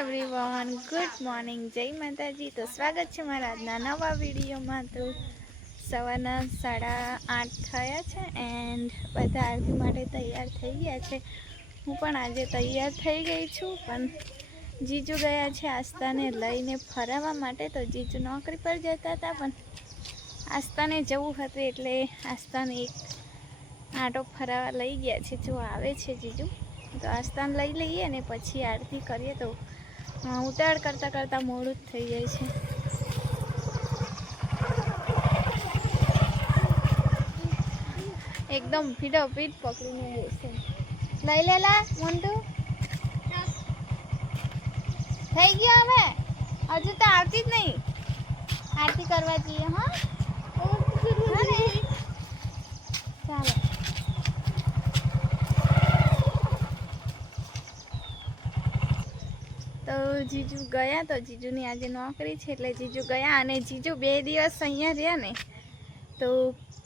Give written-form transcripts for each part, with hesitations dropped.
Everyone, good morning, જય માતાજી। તો સ્વાગત છે મારા આજના નવા વિડીયોમાં। તો સવારના 8:30 થયા છે એન્ડ બધા આરતી માટે તૈયાર થઈ ગયા છે। હું પણ આજે તૈયાર થઈ ગઈ છું, પણ જીજુ ગયા છે આસ્તાને લઈને ફરવા માટે। તો જીજુ નોકરી પર જતા હતા, પણ આસ્તાને જવું હતું એટલે આસ્તાને એક આટો ફરવા લઈ ગયા છે। જો આવે છે જીજુ, તો આસ્થાન લઈ લઈએ અને પછી આરતી કરીએ। તો ઉતાવળ કરતાં કરતાં મોડું જ થઈ જાય છે। એકદમ ફીડો ફીટ પકડીને બેસે। લઈ લેલા મોન્ટુ, થઈ ગયો હવે, હજુ તો આવતી જ નહીં। આરતી કરવા જઈએ। હા ચાલો। તો જીજુ ગયા, તો જીજુની આજે નોકરી છે એટલે જીજુ ગયા। અને જીજુ 2 દિવસ અહીંયા રહ્યા ને, તો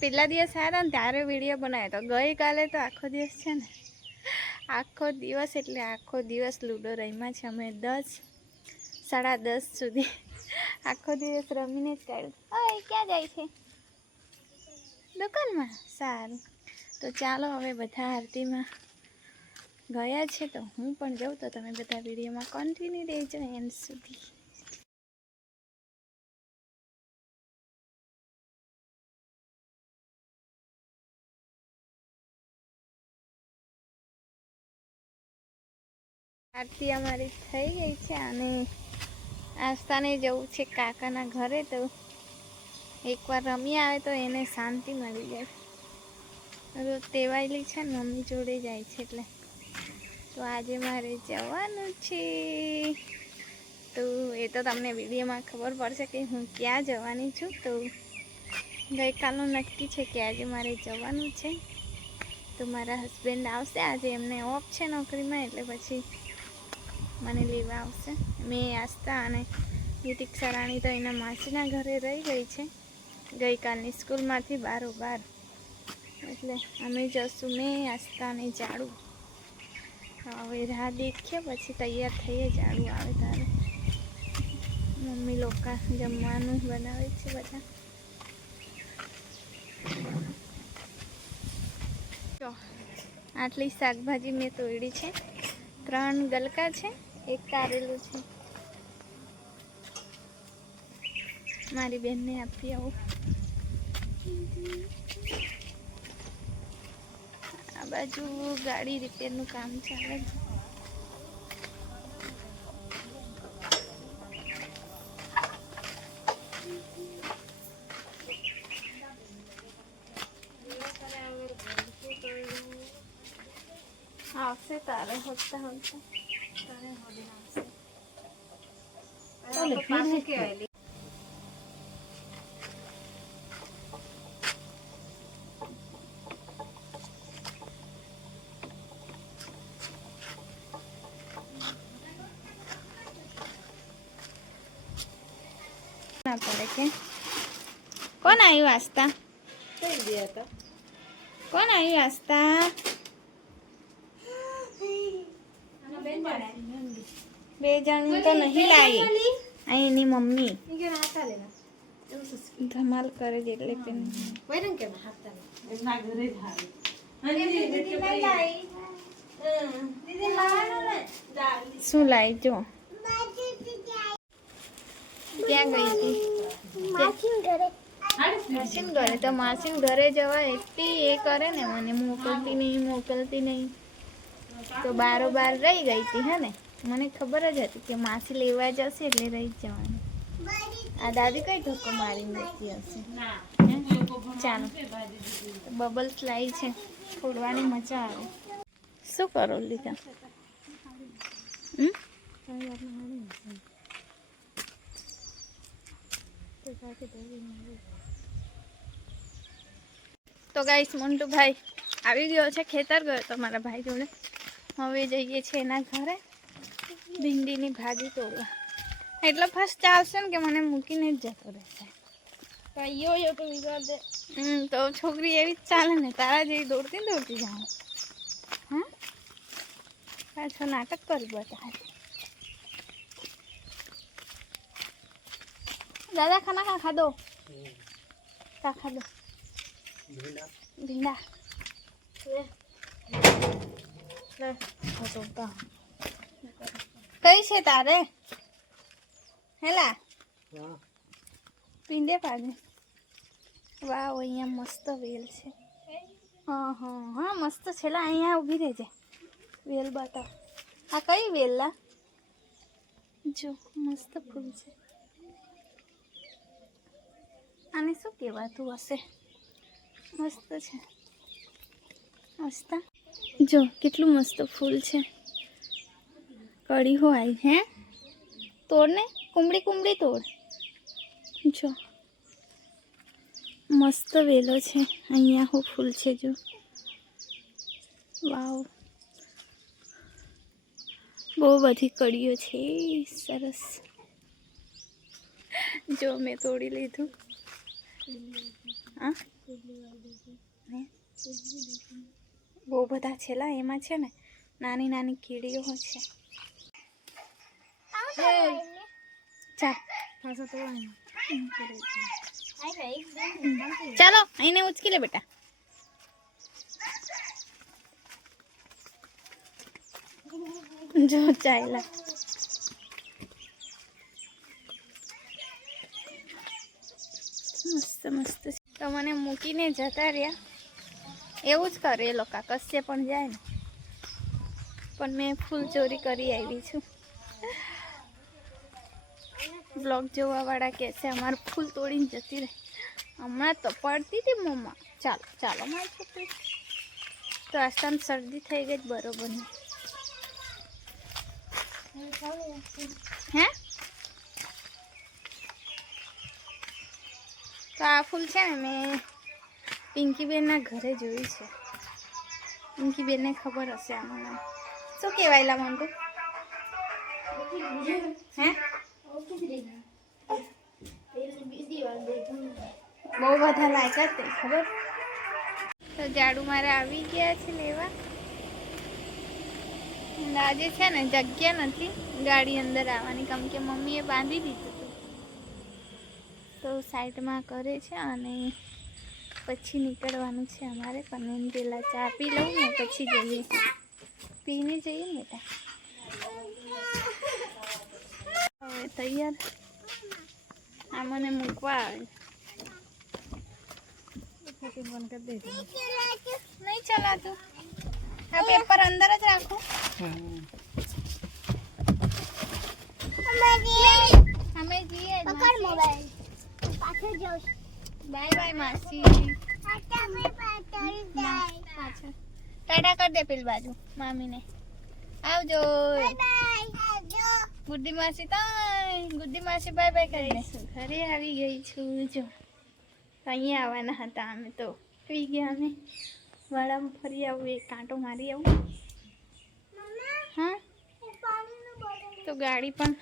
પહેલા દિવસ આવ્યા હતા ને ત્યારે વિડીયો બનાવ્યો તો। ગઈકાલે તો આખો દિવસ છે ને, આખો દિવસ એટલે આખો દિવસ લૂડો રમ્યા છે અમે 10 સાડા 10 સુધી। આખો દિવસ રમીને જ કાઢ્યું। ઓય ક્યાં જાય છે? દુકાનમાં? સારું, તો ચાલો હવે બધા આરતીમાં ગયા છે તો હું પણ જાઉં। તો તમે બધા વિડીયોમાં કન્ટિન્યુ રહેજો એન્ડ સુધી। આરતી અમારી થઈ ગઈ છે અને આસ્થાને જવું છે કાકાના ઘરે। તો એકવાર રમી આવે તો એને શાંતિ મળી જાય। તો તેવાયેલી છે ને મમ્મી જોડે જાય છે એટલે, તો આજે મારે જવાનું છે। તો એ તો તમને વિડીયોમાં ખબર પડશે કે હું ક્યાં જવાની છું। તો ગઈકાલનું નક્કી છે કે આજે મારે જવાનું છે। તો મારા હસબન્ડ આવશે, આજે એમને ઓફ છે નોકરીમાં, એટલે પછી મને લેવા આવશે। મેં આસ્થા અને યુતિક્ષા રાણી તો એના માસીના ઘરે રહી ગઈ છે ગઈકાલની સ્કૂલમાંથી બારોબાર, એટલે અમે જશું મેં, આસ્થા અને જાડું। હવે રાહ દેખીએ, પછી તૈયાર થઈએ જાડું આવે ત્યારે। મમ્મી લોકો જમવાનું બનાવે છે બધા। જો આટલી શાકભાજી મેં તોડી છે, 3 ગલકા છે, 1 કારેલું છે। મારી બેનને આપી આવું। આ બાજુ ગાડી રિપેરનું કામ ચાલે છે। આવશે તારે હોતા હોતા ના પડે કે કોણ આવ્યું? આસ્થા કોણ આવ્યું? આસ્થા 2 જણ તો નહીં લાવી, અહીં એની મમ્મી ધમાલ કરે છે એટલે શું લાવી? જો ક્યાં ગઈ હતી? માસીમ ઘરે। તો માસીમ ઘરે જવા એટલી એ કરે ને, મને મોકલતી નહીં, તો બારોબાર રહી ગઈ હતી। હે ને, મને ખબર જ હતી કે માસી લેવા જશે એટલે રહી જ જવાનું। આ દાદી કઈ ધક્કો મારીને જતી હશે। ચાલો, બબલ્સ લાવી છે, ફોડવાની મજા આવે। શું કરો લીધા? તો ગાઈસ, મોન્ટુ ભાઈ આવી ગયો છે, ખેતર ગયો તો મારા ભાઈ જોડે। હવે જઈએ છીએ એના ઘરે ભીંડીની ભાજી તોડવા। એટલો ફાસ્ટ ચાલશે ને કે મને મૂકીને જ જતો રહેશે। તો છોકરી એવી જ ચાલે ને, તારા જેવી દોડતી દોડતી જાઉં। હા, પાછો નાટક કરી બતાવે। दादा खाना खा दो, खा दो भिंडा कई छे तारे हेला पींदे पागे वाह अहिया मस्त वेल छे हाँ हाँ हाँ मस्त छेला अहिया उभी रहेजे वेल बता आ कई वेला जो मस्त फूल छे आने शू कहेवातुं हशे मस्त छे मस्त जो केटलुं मस्त फूल छे कड़ी हो आई है तोड़ ने कुमड़ी कुमड़ी तोड़ जो मस्त वेलो छे अहींया हो फूल छे जो वाव बहु बधी कड़ीओ छे सरस जो मैं तोड़ी लीधुं हाँ बहु बधा छेला एमां छे ने नानी नानी कीड़ीओ छे चलो अहीने उचकी ले बेटा जो चाइला मस्त मस्त तो मने मूकीने जता रह्या एवुं ज करे लोका कशे पण जाय ने पण मैं फूल चोरी करी आवी छुं ब्लॉग जोवा वाळा कहेशे अमार फूल तोड़ीने जती रही हमणां तो पड़ती थी मम्मा चालो चालो मारी छोकरी तो आस्तान सर्दी थई गई बरोबर नहीं हैं तो आ फूल है ने मैं पिंकी बेन ना घरे जोई छे पिंकी बेन ने खबर हशे आनुं नाम शुं कहेवायला मंटू हैं बहु बधा लाग्या ते खबर तो झाड़ू मारे आवी गया छे लेवा आजे छे ने जग्या नथी गाड़ी अंदर आवानी केम के मम्मीए बांधी दीधुं हतुं तो साइड में करे छे अने पछी निकळवानुं छे अमारे पण एनी पेला चा पी लऊं ने पछी जईए पीने जईए ने बेटा हवे तैयार आ मने मूकवा आवे नहीं चला तू आ पेपर अंदर ज राखो हमें जीए पकड़ मोबाइल पाछे जाओ बाय बाय मासी टाटा कर दे पेल बाजू मामी ने आवजो बाय बाय गुड्डी मासी बाय बाय कर दे घरे आवी गई छू जो अहीं आववाना हता अमे तो थई गया अमे वाड़ामां फरी आવું एक कांटो मारी आવું हाँ तो गाड़ी पण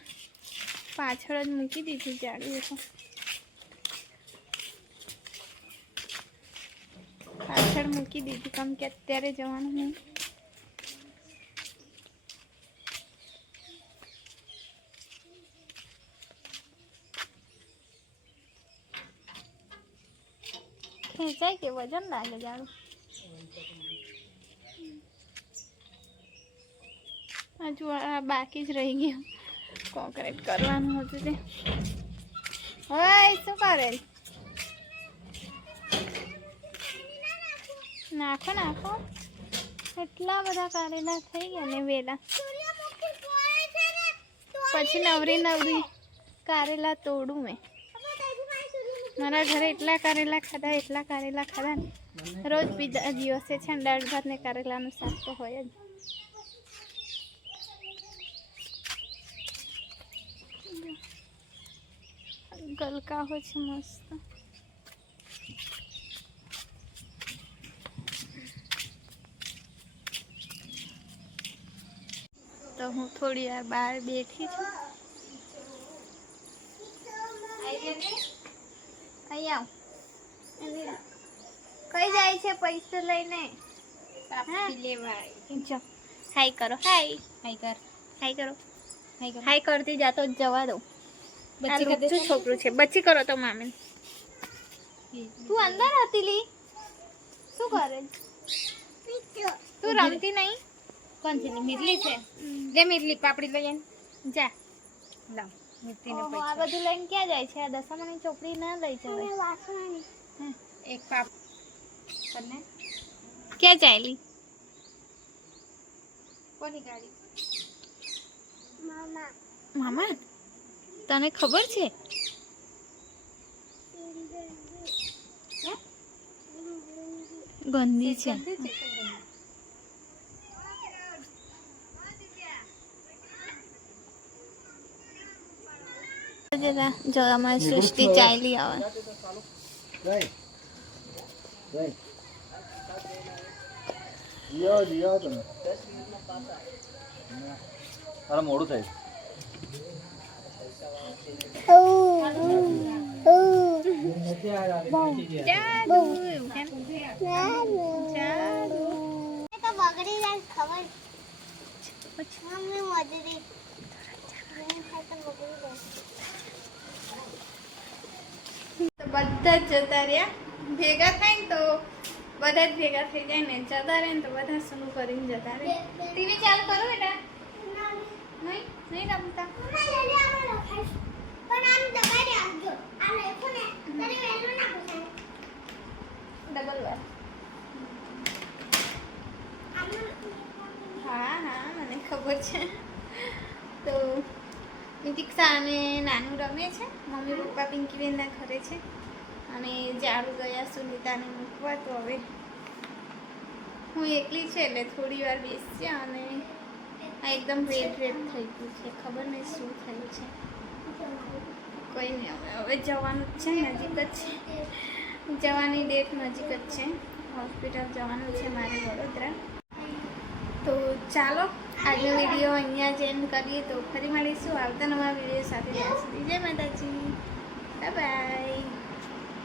पाछळ ज मूकी दीधी जाड़ी तो पाछळ मूकी दीधी केम के अत्यारे जवानुं नहीं खेचाय के वजन लागे जाड़ू हजू आ बाकी ज रही गया कोंक्रीट करवानुं हतुं ते ओय शुं करे नाखो नाखो એટલા બધા કારેલા થઈ ગયા ને વેલા પછી નવરી નવરી કારેલા તોડું મેં મારા ઘરે એટલા કારેલા ખાધા ને રોજ બીજા દિવસે છે ને દાળ ભાત ને કારેલાનું શાક તો હોય જ ગલકા હોય છે મસ્ત तो हूँ थोड़ी वार बाहर बैठी छू कई जाए छे पैसा लईने हाय करो हाय हाय कर हाय करो हाय करती जा तो जवा दो આ લુચ્ચું છોકરું છે. બચ્ચી કરો તો મામી. તું અંદર હતી લી. શું કરે? તું રમતી નહીં? કોણ છે? મિરલી છે. લે મિરલી પાપડી લઈ જા. લાવ મિરલીને આ પૈસા. બધું લઈને ક્યાં જાય છે? આ દશામાની ચોપડી ના લઈ જવાય. એક પાપ તને ક્યાં ચાલી? કોની ગાડી? મામા તને ખબર છે? ગંદી છે. જો અમારી સૃષ્ટિ ચાલી આવે. મોડું થાય. બધા જ જતા રહ્યા. ભેગા થાય ને તો બધા જ ભેગા થઈ જાય ને, જતા રહે ને તો બધા શું કરીને જતા રહે. ટીવી ચાલુ કરો બેટા. નહીં નહીં રમતા. ડબલ વાર. હા હા મને ખબર છે. તો નિતિક્ષા અને નાનું રમે છે. મમ્મી પપ્પા પિંકીબેનના ઘરે છે અને જાડુ ગયા સુનિતાને મૂકવા. તો હવે હું એકલી છે એટલે થોડી વાર બેસશે અને આ એકદમ રેડ રેડ થઈ ગયું છે. ખબર નહીં શું થયું છે. કોઈ નહીં, હવે જવાનું જ છે. નજીક જ છે. જવાની ડેટ નજીક જ છે. હોસ્પિટલ જવાનું છે મારે વડોદરા. તો ચાલો આજનો વિડીયો અહીંયા જ એન્ડ કરીએ. તો ફરી મળીશું આવતા નવા વિડીયો સાથે. ત્યાં સુધી જય માતાજી. Bye bye.